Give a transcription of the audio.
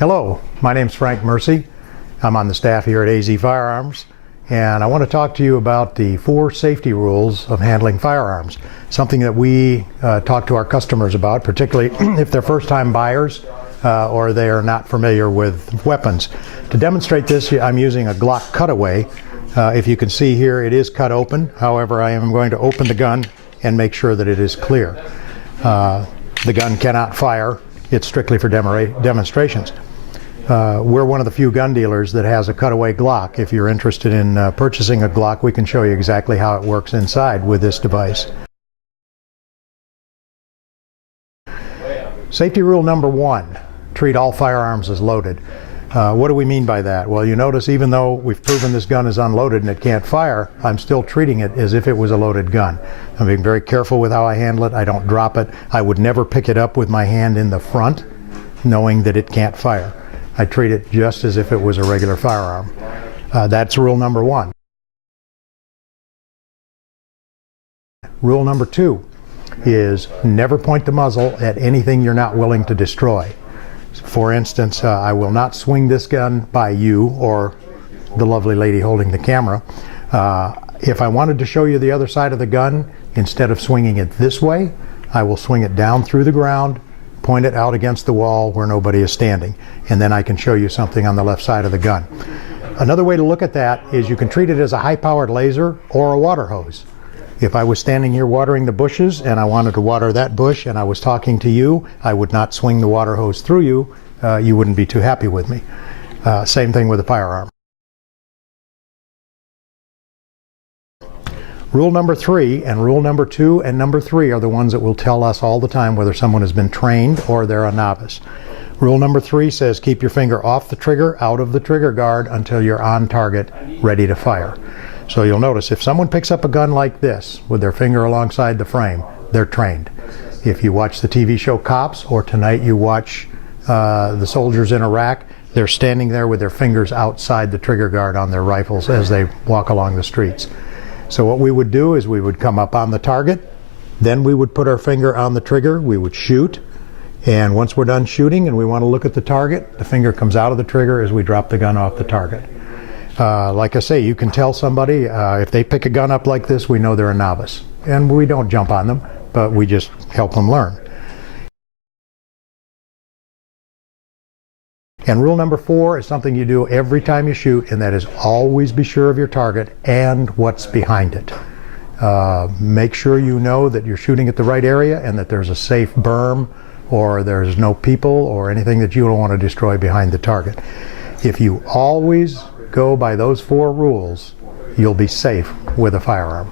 Hello, my name's Frank Mercy. I'm on the staff here at AZFirearms, and I want to talk to you about the 4 safety rules of handling firearms. Something that we talk to our customers about, particularly if they're first-time buyers or they are not familiar with weapons. To demonstrate this, I'm using a Glock cutaway. If you can see here, it is cut open. However, I am going to open the gun and make sure that it is clear. The gun cannot fire. It's strictly for demonstrations. We're one of the few gun dealers that has a cutaway Glock. If you're interested in purchasing a Glock, we can show you exactly how it works inside with this device. Safety rule number 1, treat all firearms as loaded. What do we mean by that? Well, you notice even though we've proven this gun is unloaded and it can't fire, I'm still treating it as if it was a loaded gun. I'm being very careful with how I handle it. I don't drop it. I would never pick it up with my hand in the front, knowing that it can't fire. I treat it just as if it was a regular firearm. That's rule number 1. Rule number 2 is never point the muzzle at anything you're not willing to destroy. For instance, I will not swing this gun by you or the lovely lady holding the camera. If I wanted to show you the other side of the gun, instead of swinging it this way, I will swing it down through the ground, point it out against the wall where nobody is standing, and then I can show you something on the left side of the gun. Another way to look at that is you can treat it as a high-powered laser or a water hose. If I was standing here watering the bushes and I wanted to water that bush and I was talking to you, I would not swing the water hose through you. You wouldn't be too happy with me. Same thing with a firearm. Rule number 3 and rule number 2 and number 3 are the ones that will tell us all the time whether someone has been trained or they're a novice. Rule number 3 says keep your finger off the trigger, out of the trigger guard until you're on target, ready to fire. So you'll notice if someone picks up a gun like this with their finger alongside the frame, they're trained. If you watch the TV show Cops, or tonight you watch the soldiers in Iraq, they're standing there with their fingers outside the trigger guard on their rifles as they walk along the streets. So what we would do is we would come up on the target, then we would put our finger on the trigger, we would shoot, and once we're done shooting and we want to look at the target, the finger comes out of the trigger as we drop the gun off the target. Like I say, you can tell somebody if they pick a gun up like this, we know they're a novice. And we don't jump on them, but we just help them learn. And rule number 4 is something you do every time you shoot, and that is always be sure of your target and what's behind it. Make sure you know that you're shooting at the right area and that there's a safe berm or there's no people or anything that you don't want to destroy behind the target. If you always go by those 4 rules, you'll be safe with a firearm.